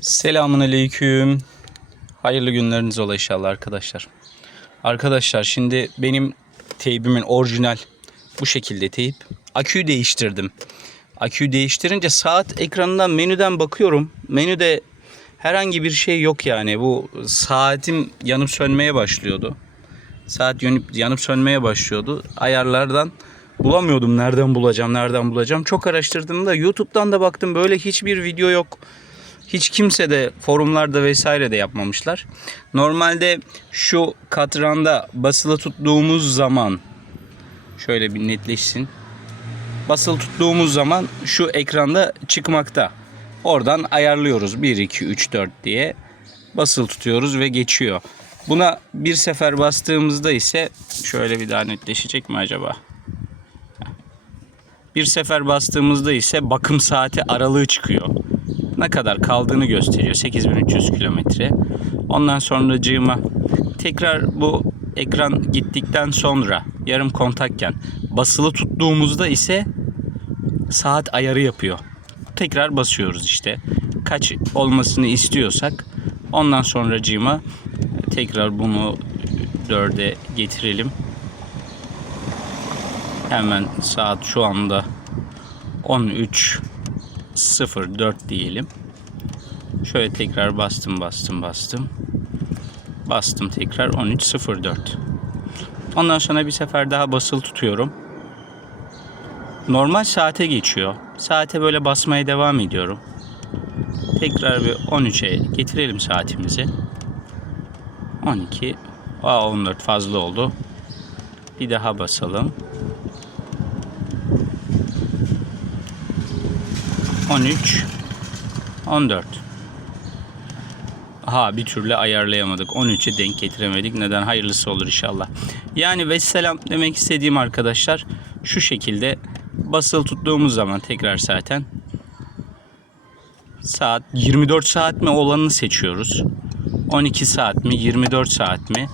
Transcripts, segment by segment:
Selamun Aleyküm. Hayırlı günleriniz ola inşallah arkadaşlar. Arkadaşlar şimdi benim teybimin orijinal bu şekilde teyip. Aküyü değiştirdim. Aküyü değiştirince saat ekranından menüden bakıyorum. Menüde herhangi bir şey yok yani. Bu saatim yanıp sönmeye başlıyordu. Saat yanıp, yanıp sönmeye başlıyordu. Ayarlardan bulamıyordum. Nereden bulacağım, nereden bulacağım. Çok araştırdım da YouTube'dan da baktım. Böyle hiçbir video yok. Hiç kimse de forumlarda vesaire de yapmamışlar. Normalde şu katranda basılı tuttuğumuz zaman şöyle bir netleşsin. Basılı tuttuğumuz zaman şu ekranda çıkmakta. Oradan ayarlıyoruz 1 2 3 4 diye. Basılı tutuyoruz ve geçiyor. Buna bir sefer bastığımızda ise şöyle bir daha netleşecek mi acaba? Bir sefer bastığımızda ise bakım saati aralığı çıkıyor. Ne kadar kaldığını gösteriyor. 8300 kilometre. Ondan sonra cığıma tekrar bu ekran gittikten sonra yarım kontakken basılı tuttuğumuzda ise saat ayarı yapıyor. Tekrar basıyoruz işte. Kaç olmasını istiyorsak ondan sonra cığıma tekrar bunu 4'e getirelim. Hemen saat şu anda 13.04 diyelim. Şöyle tekrar bastım bastım bastım. Bastım tekrar 13.04. Ondan sonra bir sefer daha basılı tutuyorum. Normal saate geçiyor. Saate böyle basmaya devam ediyorum. Tekrar bir 13'e getirelim saatimizi. 12. Aa 14 fazla oldu. Bir daha basalım. 13 14 Aha bir türlü ayarlayamadık. 13'e denk getiremedik. Neden? Hayırlısı olur inşallah. Yani vesselam demek istediğim arkadaşlar şu şekilde basılı tuttuğumuz zaman tekrar zaten saat 24 saat mi olanını seçiyoruz. 12 saat mi 24 saat mi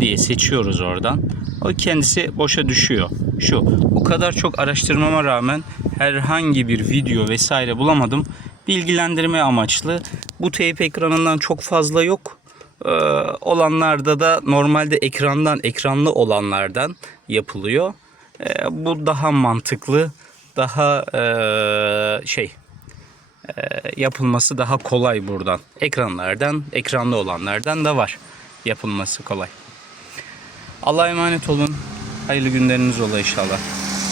diye seçiyoruz oradan. O kendisi boşa düşüyor. Şu o kadar çok araştırmama rağmen herhangi bir video vesaire bulamadım. Bilgilendirme amaçlı bu teyp ekranından çok fazla yok. Ee, olanlarda da normalde ekrandan ekranlı olanlardan yapılıyor. Ee, bu daha mantıklı, daha ee, şey e, yapılması daha kolay buradan. Ekranlardan, ekranlı olanlardan da var yapılması kolay. Allah'a emanet olun. Hayırlı günleriniz ola inşallah.